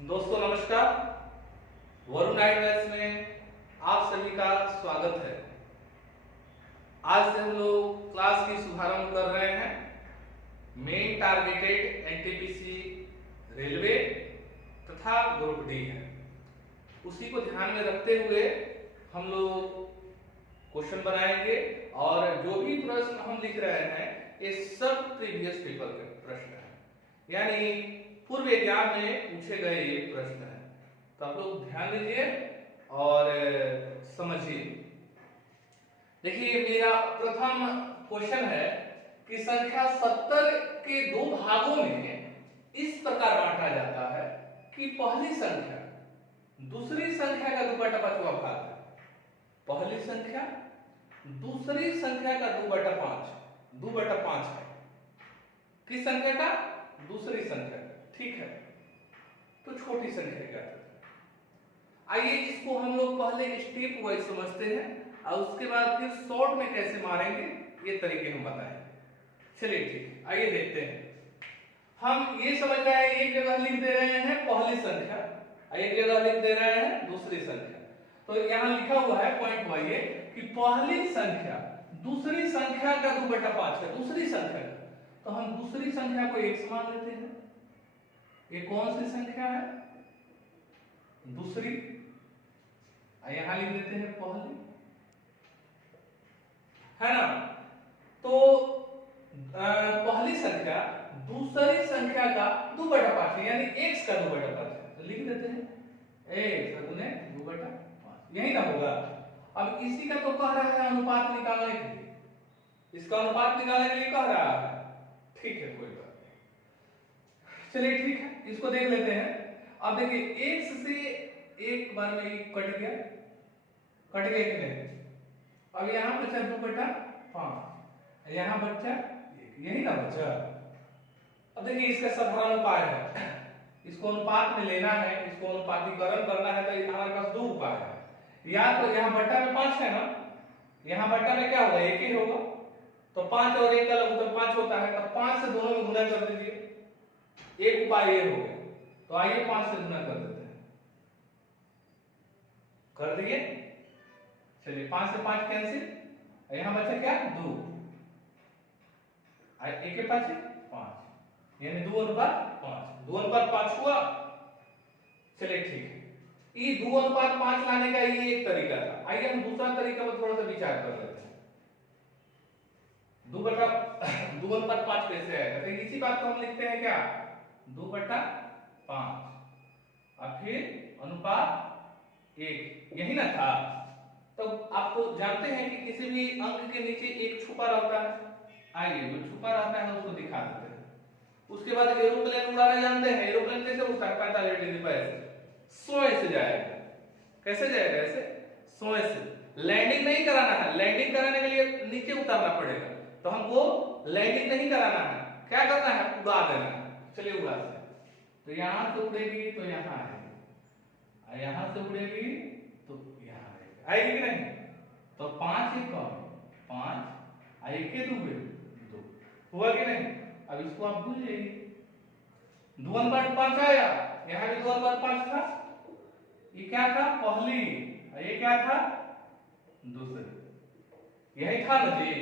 दोस्तों नमस्कार। वरुण आईएएस में आप सभी का स्वागत है। आज से हम लोग क्लास की शुभारंभ कर रहे हैं। मेन टारगेटेड एनटीपीसी रेलवे तथा ग्रुप डी है, उसी को ध्यान में रखते हुए हम लोग क्वेश्चन बनाएंगे और जो भी प्रश्न हम लिख रहे हैं ये सब प्रीवियस पेपर के प्रश्न हैं, यानी पूर्व एग्जाम में पूछे गए ये प्रश्न है। तो आप लोग ध्यान दीजिए और समझिए। देखिए मेरा प्रथम क्वेश्चन है कि संख्या 70 के दो भागों में इस प्रकार बांटा जाता है कि पहली संख्या दूसरी संख्या का 2/5वां भाग है। पहली संख्या दूसरी संख्या का 2/5 है। किस संख्या का? दूसरी संख्या। ठीक है, तो छोटी संख्या क्या है? आइए इसको हम लोग पहले स्टेप वाइज समझते हैं और उसके बाद फिर शॉर्ट में कैसे मारेंगे ये तरीके हम बताएंगे। चलिए ठीक, आइए देखते हैं। हम ये समझ रहे हैं, एक जगह लिख दे रहे हैं पहली संख्या, एक जगह लिख दे रहे हैं दूसरी संख्या। तो यहां लिखा हुआ है पॉइंट वाइज कि पहली संख्या दूसरी संख्या का 2/5 है। दूसरी संख्या, तो हम दूसरी संख्या को x मान लेते हैं। ये कौन सी संख्या है? दूसरी। यहां लिख देते हैं पहली, है ना? तो पहली संख्या दूसरी संख्या का 2/5 है, यानी x का 2/5 है। तो लिख देते हैं x गुने 2/5, यही ना होगा। अब इसी का तो कह रहा है अनुपात निकालने के लिए, इसका अनुपात निकालने के लिए कह रहा है। ठीक है, कोई बात नहीं। चलिए ठीक है, इसको देख लेते हैं। अब देखिए x से एक बार में कट गया कि नहीं? अब यहां बचा 2/5, यहां बचा 1, यही ना बचा। अब देखिए इसका साधारण उपाय है, इसको अनुपात में लेना है, इसको अनुपातीकरण करना है। तो हमारे पास दो उपाय है। या तो यहाँ बट्टा में 5 है ना, यहाँ बट्टा में क्या होगा? 1 ही होगा। तो 5 और 1 का लघुत्तम 5 होता है, तो 5 से दोनों में गुना कर दीजिए। एक उपाय ये हो गया। तो आइए 5 से गुना कर देते हैं। कर दिए। चलिए 5 से 5 कैंसिल, यहां बचा क्या? 2, 1 के 5 5, यानी 2:5। 2:5 हुआ। चलिए ठीक है, ये 2:5 लाने का ये एक तरीका था। आइए हम दूसरा तरीका पर थोड़ा सा विचार कर लेते हैं। 2:5 कैसे आएगा? तो इसी बात को हम लिखते हैं क्या? 2/5 और फिर अनुपात 1, यही ना था? तो आप तो जानते हैं कि किसी भी अंक के नीचे एक छुपा रहता है। आइए जो छुपा रहता है उसको दिखा देते हैं। उसके बाद एरोप्लेन उड़ाना जानते हैं। एरोप्लेन कैसे उड़ता है? 45 डिग्री पर ऐसे 100 से जाएगा। कैसे जाएगा? ऐसे 100 से। लैंडिंग नहीं कराना है, लैंडिंग कराने के लिए नीचे उतरना पड़ेगा। तो हमको लैंडिंग नहीं कराना है, क्या करना है? उड़ा देना है। चलिए उड़ा से। तो यहां से उड़ेगी तो यहां आएगी, यहां से उड़ेगी तो यहां आएगी कि नहीं? तो 5 1 5, 1 के 2 हुआ कि नहीं? अब इसको आप भूल जाइए। 2/5 आया, यहां भी 2/5 था। ये क्या था? पहली। ये क्या था? दूसरी। यही था ना जी?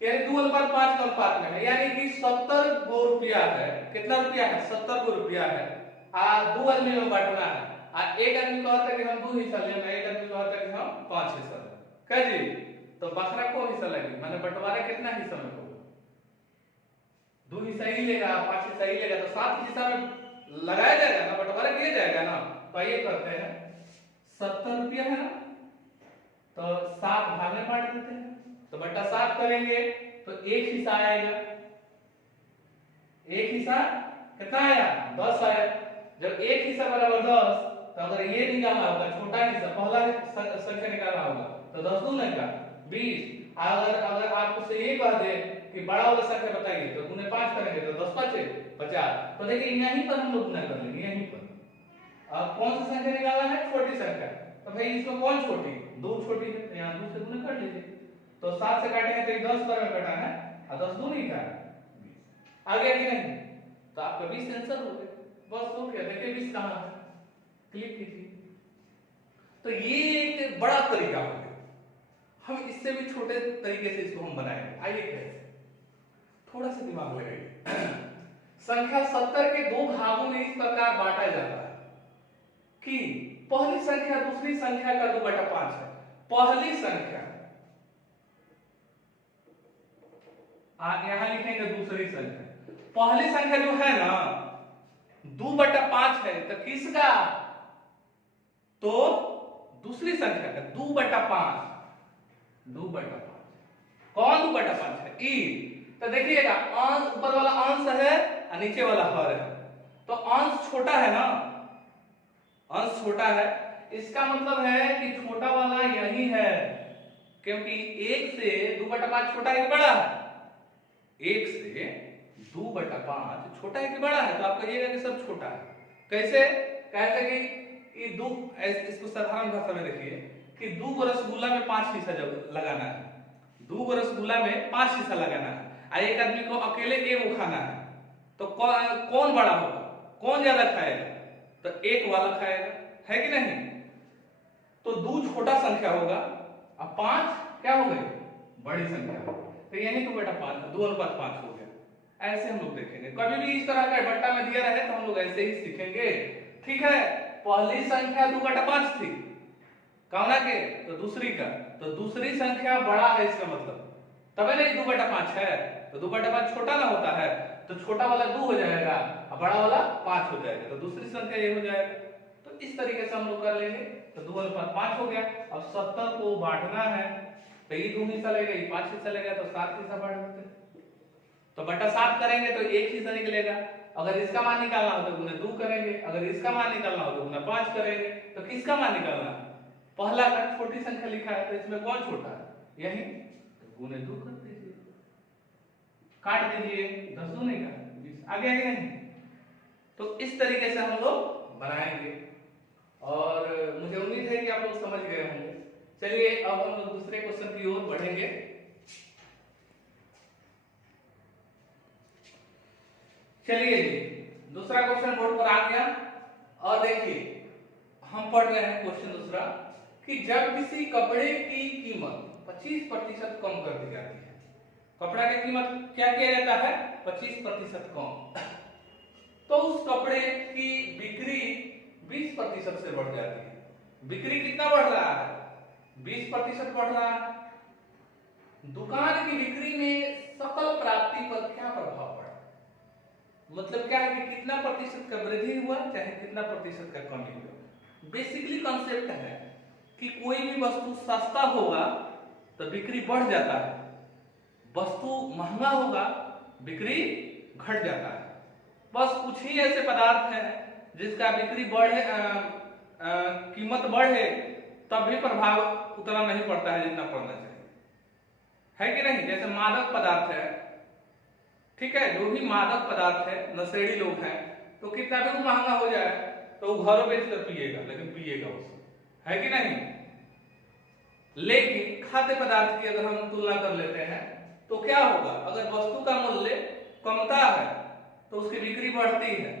यानी 2/5 का अनुपात में है, यानी कि 70 गो रुपया है। कितना रुपया है? 70 गो रुपया है। दो आदमी में बांटना है। एक आदमी कहता है कि हम 2 हिस्सा लेंगे, एक आदमी कहता है कि हम 5 हिस्सा लेंगे। क्या जी? तो बकरा को हिस्सा लगेगा, माने बंटवारा कितना हिस्सा में होगा? 2 हिस्सा ही लेगा, 5 हिस्सा ही लेगा, तो 7 हिस्सा में लगाया जाएगा ना, बंटवारा किया जाएगा ना। तो ये करते हैं 70 रुपया है ना, तो 7 भाग में बांट देते हैं। तो बट्टा 7 करेंगे तो एक हिस्सा आएगा। एक हिस्सा कितना आया? 10 आया। जब एक हिस्सा बराबर 10, तो अगर ये निकालना होगा छोटा हिस्सा, पहला संख्या निकालना होगा, तो 10 दूनी का 20। अगर आप उससे ये कह दे कि बड़ा वाला संख्या बताइए, तो गुने 5 करेंगे तो 10 5 50। तो देखिए यहीं पर हम लोग गुना कर लेंगे, यहीं पर। अब कौन सी संख्या निकालना है? छोटी संख्या। तो भाई इसमें कौन छोटी? 2 छोटी है, तो यहां 2 से गुना कर लीजिए। तो 7 से काटेंगे तो ये 10 बार में कटा है, और 10 दूनी का 20। आ गया कि नहीं? तो आपका 20 आंसर हो गया। बस हो गया। देखिए 20 कहाँ है, क्लिक कीजिए। तो ये एक बड़ा तरीका हो गया। हम इससे भी छोटे तरीके से इसको हम बनाएंगे। आइए कैसे, थोड़ा सा दिमाग लगाइए। संख्या 70 के दो भागों में इस प्रकार बांटा जाता है कि पहली संख्या दूसरी संख्या का 2/5 है। पहली संख्या, आप यहां लिखेंगे दूसरी संख्या। पहली संख्या जो है ना 2/5 है, तो किसका? तो दूसरी संख्या का 2/5। 2/5 कौन 2/5 है? ई। तो देखिएगा अंश, ऊपर वाला अंश है और नीचे वाला हर है, तो अंश छोटा है ना, अंश छोटा है। इसका मतलब है कि छोटा वाला यही है, क्योंकि 1 से 2/5 छोटा है कि बड़ा है? 1 से 2/5 छोटा है कि बड़ा है? तो आप कहिएगा कि सब छोटा है। कैसे? कैसे कि ये दो, इसको साधारण भाषा में देखिए कि 2 रसगुल्ला में 5 हिस्सा लगाना है। 2 रसगुल्ला में 5 हिस्सा लगाना है, और एक आदमी को अकेले एगो खाना है, तो कौन बड़ा होगा, कौन ज्यादा खाएगा? तो एक वाला खाएगा, है कि नहीं? तो 2 छोटा संख्या होगा और 5 क्या हो गई? बड़ी संख्या। तो यही 2/5, 2:5 हो गया। ऐसे हम लोग देखेंगे। कभी भी इस तरह का बट्टा में दिया रहे तो हम लोग ऐसे ही सीखेंगे। ठीक है, पहली संख्या 2/5 थी, कौना के? तो दूसरी का। तो दूसरी संख्या बड़ा है, इसका मतलब तब नहीं 2/5 है। तो 2/5 छोटा ना होता है, तो छोटा वाला 2 हो जाएगा और बड़ा वाला 5 हो जाएगा, तो दूसरी संख्या ये हो जाएगा। तो इस तरीके से हम लोग कर लेंगे। तो 2:5 हो गया। अब 70 को बांटना है, तो ये 2 हिस्सा लेगा, ये 5 हिस्सा लेगा, तो 7 हिस्सा बांट देते हैं। तो बटा 7 करेंगे तो 1 हिस्सा निकलेगा। अगर इसका मान निकालना हो तो गुने 2 करेंगे, अगर इसका मान निकालना हो तो गुना 5 करेंगे। तो किसका मान निकालना है? पहला का छोटी संख्या लिखा है, तो इसमें कौन छोटा है? यही, तो गुने 2 कर दीजिए, काट दीजिए, 10 2 नहीं का 20, आगे आगे नहीं। तो इस तरीके से हम लोग बनाएंगे, और मुझे उम्मीद है कि आप लोग समझ गए होंगे। चलिए अब हम लोग दूसरे क्वेश्चन की ओर बढ़ेंगे। चलिए जी, दूसरा क्वेश्चन बोर्ड पर आ गया, और देखिए हम पढ़ रहे हैं क्वेश्चन दूसरा कि जब किसी कपड़े की कीमत 25% कम कर दी जाती है। कपड़ा की कीमत क्या किया जाता है? 25% कम। तो उस कपड़े की बिक्री 20% से बढ़ जाती है। बिक्री कितना बढ़ रहा है? 20% बढ़ रहा है। दुकान की बिक्री में सकल प्राप्ति पर क्या प्रभाव पड़ा? मतलब क्या है कि कितना प्रतिशत का वृद्धि हुआ, चाहे कितना प्रतिशत का कमी हुआ। बेसिकली कॉन्सेप्ट है कि कोई भी वस्तु सस्ता होगा तो बिक्री बढ़ जाता है, वस्तु महंगा होगा बिक्री घट जाता है। बस कुछ ही ऐसे पदार्थ हैं जिसका बिक्री बढ़े, कीमत बढ़े, तब भी प्रभाव उतना नहीं पड़ता है जितना पड़ना चाहिए, है कि नहीं? जैसे मादक पदार्थ है, ठीक है, जो भी मादक पदार्थ है, नशेड़ी लोग हैं, तो कितना भी महंगा हो जाए तो वो घरों बेच कर पिएगा, लेकिन पिएगा उसको, है कि नहीं? लेकिन खाद्य पदार्थ की अगर हम तुलना कर लेते हैं तो क्या होगा? अगर वस्तु का मूल्य कमता है तो उसकी बिक्री बढ़ती है,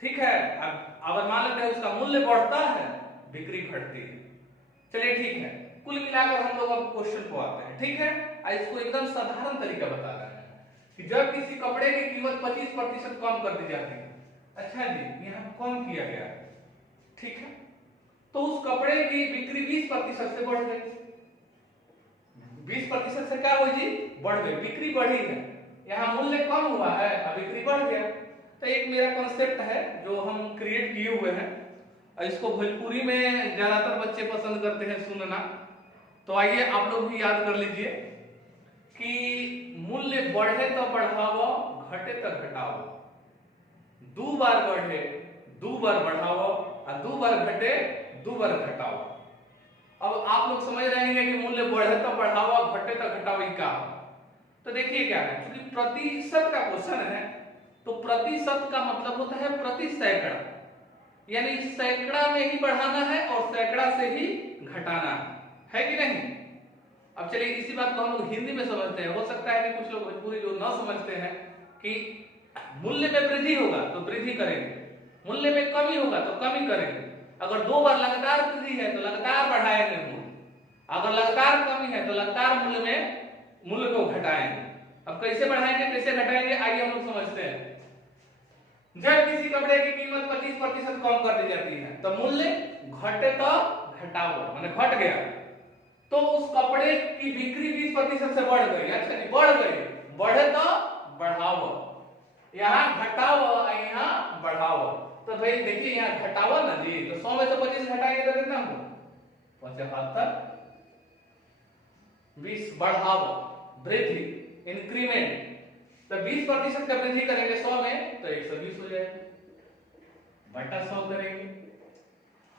ठीक है। अब अगर मान लेते हैं उसका मूल्य बढ़ता है, बिक्री घटती है। चलिए ठीक है, कुल मिलाकर हम लोग अब क्वेश्चन को आते हैं, ठीक है। इसको एकदम साधारण तरीका बता रहे हैं कि जब किसी कपड़े की कीमत 25% कम कर दी जाती है। अच्छा जी, यहाँ कम किया गया है, ठीक है, तो उस कपड़े की बिक्री 20% से बढ़ गई। 20% से क्या हुई जी? बढ़ गई, बिक्री बढ़ी है। यहाँ मूल्य कम हुआ है और बिक्री बढ़ गया। तो एक मेरा कॉन्सेप्ट है जो हम क्रिएट किए हुए हैं, इसको भोजपुरी में ज्यादातर बच्चे पसंद करते हैं सुनना, तो आइए आप लोग भी याद कर लीजिए कि मूल्य बढ़े तो बढ़ाओ, घटे तो घटाओ, 2 बार बढ़े 2 बार बढ़ाओ और 2 बार घटे 2 बार घटाओ। अब आप लोग समझ रहे हैं कि मूल्य बढ़े तो बढ़ाओ, घटे तो घटाओ, क्या? तो देखिए क्या है, क्योंकि प्रतिशत का क्वेश्चन है, तो प्रतिशत का मतलब होता है प्रति सैकड़ा, यानी सैकड़ा में ही बढ़ाना है और सैकड़ा से ही घटाना है कि नहीं? अब चलिए इसी बात को हम लोग हिंदी में समझते हैं। हो सकता है कि कुछ लोग भोजपुरी जो न समझते हैं कि मूल्य में वृद्धि होगा तो वृद्धि करेंगे, मूल्य में कमी होगा तो कमी करेंगे। अगर 2 बार लगातार वृद्धि है तो लगातार बढ़ाएंगे मूल्य, अगर लगातार कमी है तो लगातार मूल्य को घटाएंगे। अब कैसे बढ़ाएंगे कैसे घटाएंगे आइए हम लोग समझते हैं। जब किसी कपड़े की कीमत 25% कम कर दी जाती है तो मूल्य घटे तो घटाओ माने घट गया, तो उस कपड़े की बिक्री 20% से बढ़ गई। अच्छा जी बढ़ गई, बढ़े तो बढ़ाओ, यहाँ घटाओ यहाँ बढ़ाओ। तो भाई देखिए यहाँ घटाओ ना जी, तो 100 में से 25 घटाएंगे तो कितना होगा 75। 20 बढ़ाओ वृद्धि इंक्रीमेंट, तो 20% का वृद्धि करेंगे 100 में तो 120 हो जाएगा, बटा 100 करेंगे।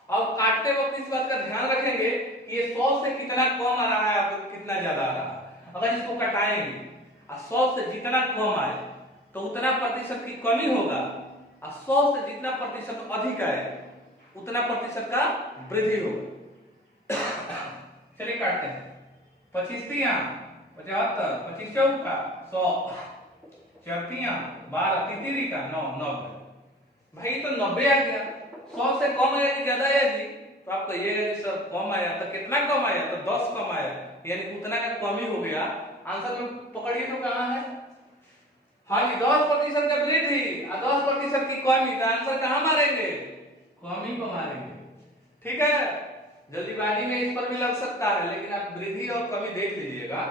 अब काटते वक्त इस बात का ध्यान रखेंगे कि ये 100 से कितना कम आ रहा है और कितना ज्यादा आ रहा है। अगर इसको कटाएंगे और 100 से जितना कम आए तो उतना प्रतिशत की कमी होगा, और 100 से जितना प्रतिशत अधिक आए उतना प्रतिशत का वृद्धि होगा। चलिए काटते हैं। 25 तिया 75, 25 चौका 100, 4 तिया 12, तितिरी का 9, 90। भाई तो 90 आ गया। 100 से कम आया कि ज्यादा आया जी? तो आप कहिएगा जी सर कम आया, तो कितना कम आया? तो 10 कम आया, यानी उतना का कमी हो गया। आंसर में पकड़िए तो कहां है? हाँ जी 10% का वृद्धि और 10% की कमी, तो आंसर कहां मारेंगे? कमी को मारेंगे। ठीक है, जल्दीबाजी में इस पर भी लग सकता है, लेकिन आप वृद्धि और कमी देख लीजिएगा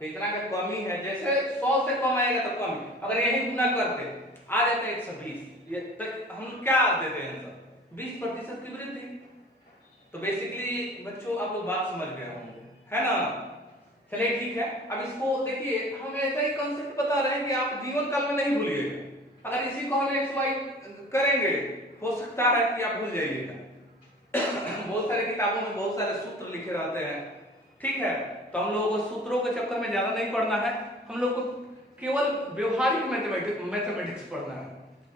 तो इतना का कमी है। जैसे 100 से कम आएगा तो कमी, अगर यही गुना करते आ जाते 120, ये तो हम क्या देते हैं आंसर 20% की वृद्धि। तो बेसिकली बच्चों आप लोग बात समझ गए होंगे, है ना? चलिए ठीक है, अब इसको देखिए हम ऐसा ही कांसेप्ट बता रहे हैं कि आप जीवन काल में नहीं भूलिएगा। अगर इसी को हम एक्स वाई करेंगे हो सकता है कि आप भूल जाइएगा। बहुत सारे किताबों में बहुत सारे सूत्र लिखे रहते हैं, ठीक है? तो हम लोगों को सूत्रों के चक्कर में ज्यादा नहीं पढ़ना है, हम लोग को केवल व्यवहारिक मैथमेटिक्स पढ़ना है,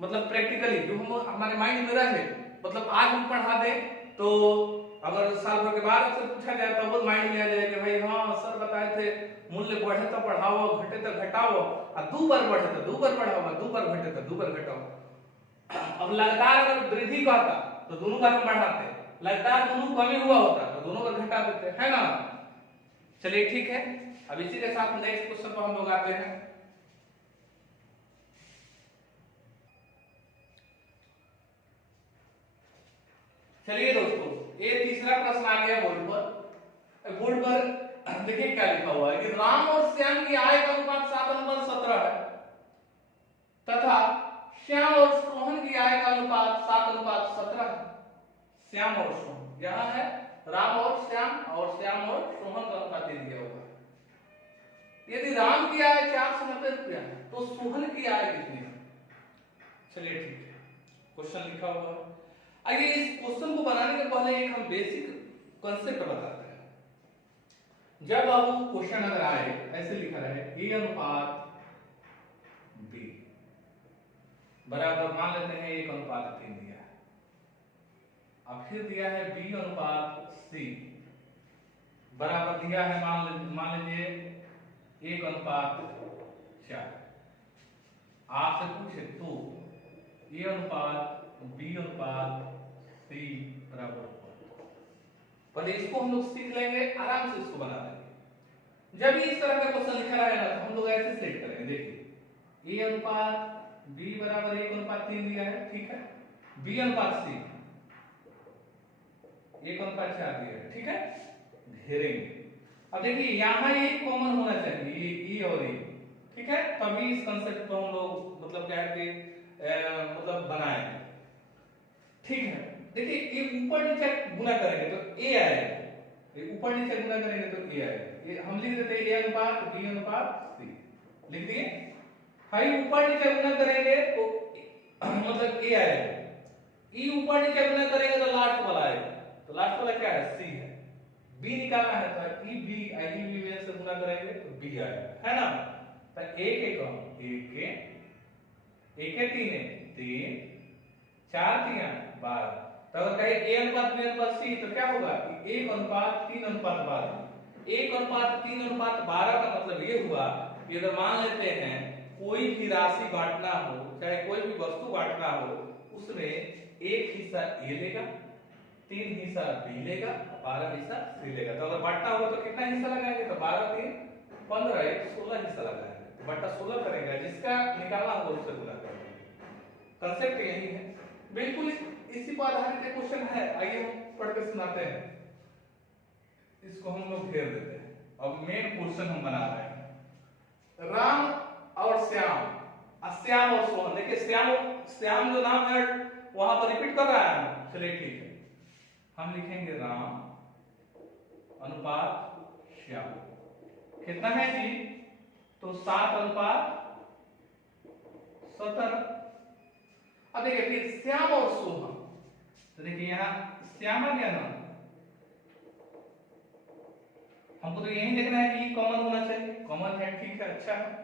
मतलब प्रैक्टिकली जो हम हमारे माइंड में रहे। मतलब आज हम पढ़ा दें तो अगर साल भर के बाद आपसे पूछा जाए तो वो माइंड में आ जाए कि भाई हाँ सर बताए थे मूल्य बढ़े तो बढ़ाओ, घटे तो घटाओ, और 2 बार बढ़े तो 2 बार बढ़ाओ, 2 बार घटे तो 2 बार घटाओ। अब लगातार अगर वृद्धि करता तो दोनों बार हम बढ़ाते, लगातार दोनों कमी हुआ होता तो दोनों बार घटा देते, है ना? चलिए ठीक है, अब इसी के साथ नेक्स्ट क्वेश्चन पर हम लोग आते हैं। चलिए दोस्तों, ये तीसरा प्रश्न आ गया बोर्ड पर। बोर्ड पर देखिए क्या लिखा हुआ है कि राम और श्याम की आय का अनुपात 7:17 है तथा श्याम और सोहन की आय का अनुपात 7:17 है। श्याम और सोहन यहाँ है राम और श्याम और सोहन का अनुपात दे दिया हुआ है। यदि राम की आय 490 रुपया है तो सोहन की आय कितनी है? चलिए ठीक है, क्वेश्चन लिखा हुआ है। आइए इस क्वेश्चन को बनाने के पहले एक हम बेसिक कांसेप्ट बताते हैं। जब अब क्वेश्चन अगर आए ऐसे लिखा रहे ए अनुपात बी बराबर, मान लेते हैं 1:3 दिया है, अब फिर दिया है बी अनुपात सी बराबर दिया है मान लीजिए 1:4। आपसे पूछे तो ए अनुपात बी अनुपात सी बराबर, पहले इसको हम लोग सीख लेंगे, आराम से इसको बना लेंगे। जब इस तरह का क्वेश्चन लिखा रहेगा तो हम लोग ऐसे सेट करेंगे। देखिए ए अनुपात बी बराबर 1:3 दिया है, ठीक है? बी अनुपात सी 1:4 दिया है, ठीक है? घेरेंगे। अब देखिए यहाँ ये कॉमन होना चाहिए, ये और ये, ठीक है? तभी इस कांसेप्ट को हम लोग मतलब क्या है कि मतलब बनाएंगे, ठीक है? देखिए ये ऊपर नीचे गुना करेंगे तो ए आएगा, ये ऊपर नीचे गुना करेंगे तो ए आएगा। ये हम लिख देते हैं ए अनुपात बी अनुपात सी, लिख दिए। हाई ऊपर नीचे गुना करेंगे तो मतलब ए आएगा, ई ऊपर नीचे गुना करेंगे तो लास्ट वाला आएगा, तो लास्ट वाला क्या है? सी है। बी निकालना है तो ई बी में से गुना करेंगे तो बी आएगा, है ना? तो एक एक कम एक है 3 4 3 12। तो अगर कहे ए अनुपात बी अनुपात सी तो क्या होगा कि 1:3:12। 1:3:12 का मतलब ये हुआ कि अगर मान लेते हैं कोई भी राशि बांटना हो, चाहे कोई भी वस्तु बांटना हो, हो उसमें 1 हिस्सा ए लेगा, 3 हिस्सा बी लेगा, 12 हिस्सा सी लेगा। तो अगर बट्टा होगा तो कितना हिस्सा लगाएंगे? तो 12 3 15 1 16 हिस्सा लगाएंगे। तो बट्टा 16 करेगा, जिसका निकालना होगा उससे गुना करेंगे। कंसेप्ट यही है, बिल्कुल इसी पर आधारित एक क्वेश्चन है। आइए हम पढ़ के सुनाते हैं, इसको हम लोग घेर देते हैं। अब मेन क्वेश्चन हम बना रहे हैं, राम और श्याम, श्याम और सोहन। देखिए श्याम जो नाम है वहां पर रिपीट कर रहा है। चलिए ठीक है, हम लिखेंगे राम अनुपात श्याम। कितना है जी? तो 7 अनुपात 17। अब देखिए फिर श्याम और सोहन, तो देखिए यहां श्याम आ गया ना, हमको तो यही देखना है कि कॉमन होना चाहिए। कॉमन है, ठीक है, अच्छा है।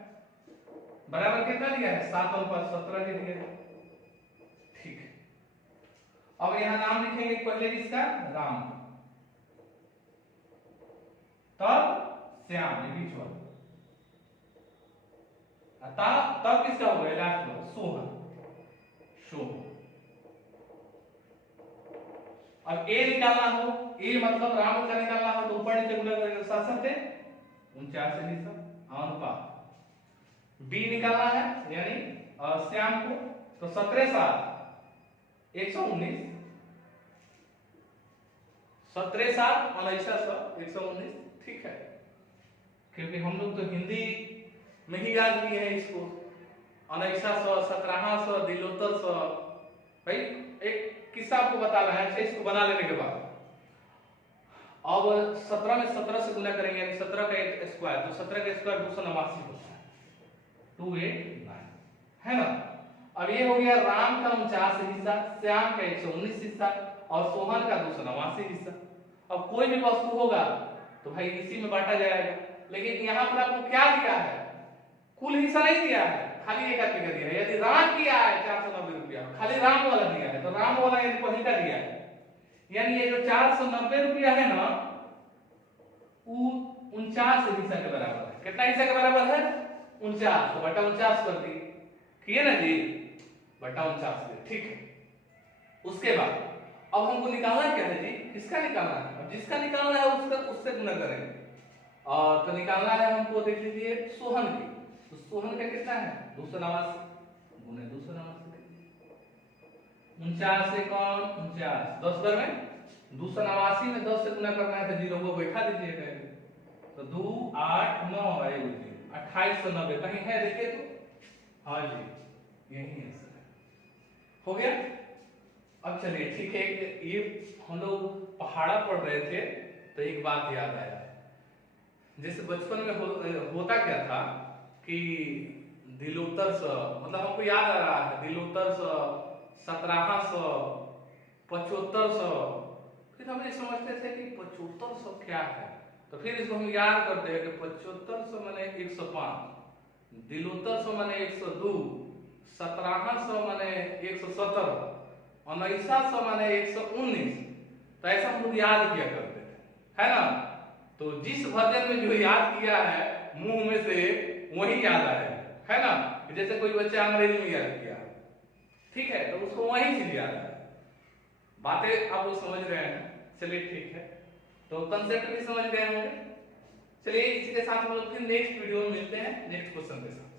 बराबर कितना दिया है? 7 अनुपात 17 ही दिया है, ठीक है। अब यहां नाम लिखेंगे पहले इसका राम, तब श्याम, ये बीच वाला, तब किसका होगा? लास्ट वाला सोहन, सोहन। अब ए निकालना हो, ए मतलब राम का निकालना हो तो ऊपर नीचे गुना करेंगे, 49 हिस्सा अनुपात। बी निकालना है यानी श्याम को, तो 17 7 119, 17 7 119, ठीक है। क्योंकि हम लोग तो हिंदी में ही याद किए हैं इसको, 1900 1700 दिलोत्तर। भाई एक किस्सा आपको बताना है, अच्छा इसको बना लेने के बाद अब 17 में 17 से गुना करेंगे, यानी 17 का एक स्क्वायर, तो 17 का स्क्वायर 289 होता है, 289 है ना। अब ये हो गया राम का 49 हिस्सा, श्याम का 119 हिस्सा और सोहन का 289 हिस्सा। अब कोई भी वस्तु होगा तो भाई इसी में बांटा जाएगा, लेकिन यहाँ पर आपको क्या दिया है? कुल हिस्सा नहीं दिया है, खाली एक आदमी का दिया है। यदि राम किया है 490 रुपया, खाली राम वाला दिया है, तो राम वाला यदि पहले का दिया है, यानी ये जो 490 रुपया है ना, वो 49 हिस्सा के बराबर है। कितना हिस्सा के बराबर है? 49, तो बटा 49 कर दी, किए ना जी, बटा 49 कर, ठीक है। उसके बाद अब हमको निकालना क्या है जी? किसका निकालना है? अब जिसका निकालना है उसका उससे गुना करेंगे, और तो निकालना है हमको, देख लीजिए सोहन की, तो सोहन का कितना है? 289 गुने 289, 49 से कौन 49, 10 बार में 289 में 10 से गुना करना है, तो जीरो को बैठा दीजिएगा, तो 2 8 9 आएगी 2890, कहीं है देखिए तो, हाँ जी यही है सर, हो गया। अब चलिए ठीक है, ये हम लोग पहाड़ा पढ़ रहे थे तो एक बात याद आया, जैसे बचपन में होता क्या था कि दिलोत्तर मतलब हमको याद आ रहा है, दिलोत्तर 1700 7500, फिर हम ये समझते थे कि 7500 क्या है, तो फिर इसको हम याद करते हैं कि 7500 माने 105, दिलोत्तर माने 102, 1700 माने 117, 1900 माने 119, तो ऐसा हम लोग याद किया करते थे, है ना। तो जिस वर्जन में जो याद किया है मुंह में से वही याद आएगा, है ना। जैसे कोई बच्चा अंग्रेजी में याद किया, ठीक है, तो उसको वही चीज याद है। बातें आप लोग समझ रहे हैं, चलिए ठीक है, तो कंसेप्ट भी समझ गए होंगे। चलिए इसी के साथ हम लोग फिर नेक्स्ट वीडियो में मिलते हैं नेक्स्ट क्वेश्चन के साथ।